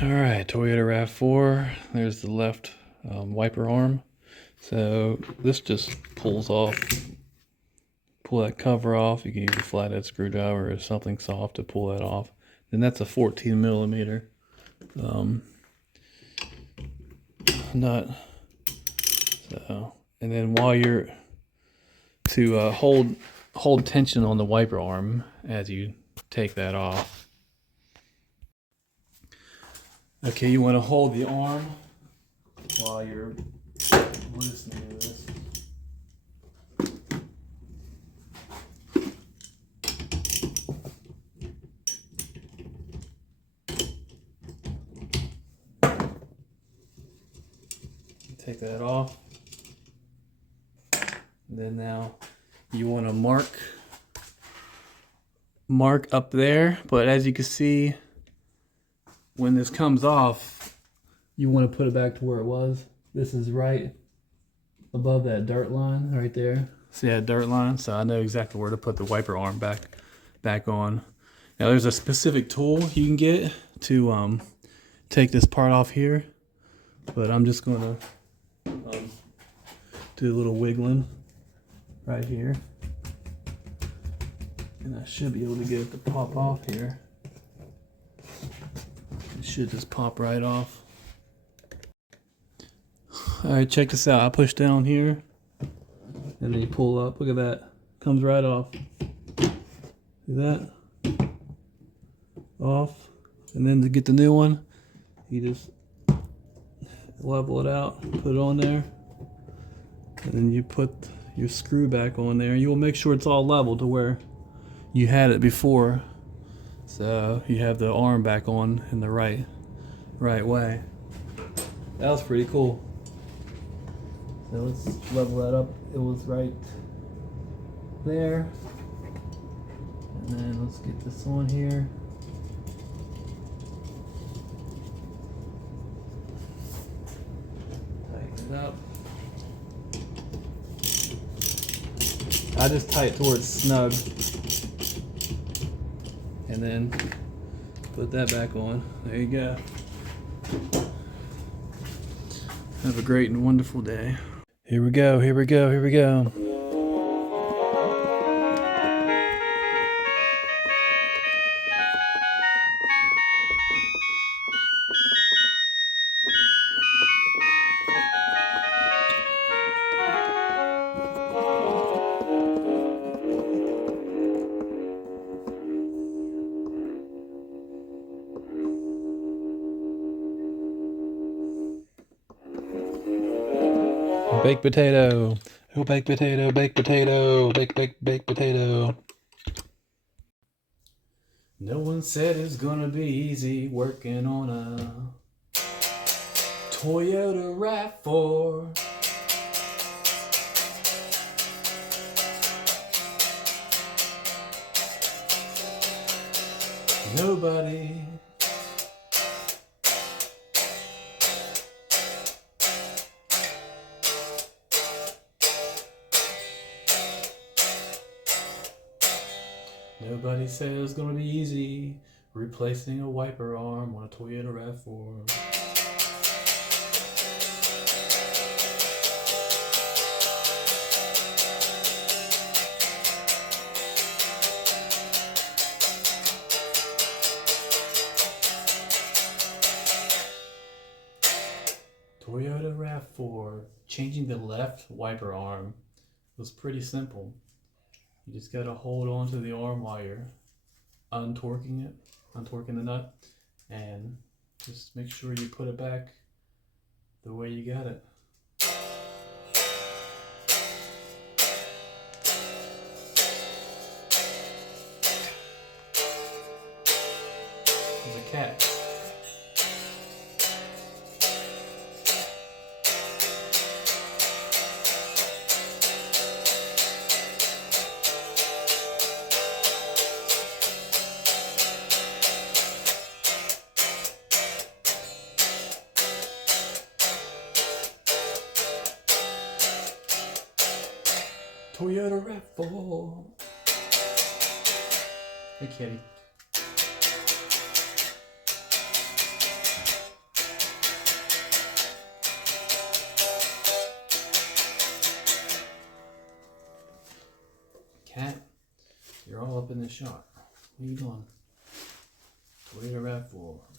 All right, Toyota RAV4. There's the left wiper arm. So this just pulls off. Pull that cover off. You can use a flathead screwdriver or something soft to pull that off. And that's a 14 millimeter nut. So, and then while you're to hold tension on the wiper arm as you take that off. Okay, you want to hold the arm while you're loosening this. Take that off. And then now you want to mark up there, but as you can see, when this comes off, you want to put it back to where it was. This is right above that dirt line right there. See that dirt line? So I know exactly where to put the wiper arm back on. Now there's a specific tool you can get to take this part off here, but I'm just going to do a little wiggling right here. And I should be able to get it to pop off here. It should just pop right off. Alright, check this out. I push down here and then you pull up. Look at that. Comes right off. See that? Off. And then to get the new one, you just level it out, put it on there, and then you put your screw back on there. You will make sure it's all level to where you had it before. So you have the arm back on in the right way. That was pretty cool. So let's level that up. It was right there. And then let's get this on here. Tighten it up. I just tie it towards snug. And then put that back on. There you go. Have a great and wonderful day. Here we go, here we go, here we go. Baked potato. Oh, baked potato, baked potato, baked potato. No one said it's gonna be easy working on a Toyota RAV4. Nobody. Nobody said it's gonna be easy replacing a wiper arm on a Toyota RAV4. Toyota RAV4, changing the left wiper arm was pretty simple. You just gotta hold on to the arm while you're untorquing the nut, and just make sure you put it back the way you got it. There's a cat. Toyota RAV4. Hey kitty. cat, you're all up in the shot. What are you doing? Toyota RAV4.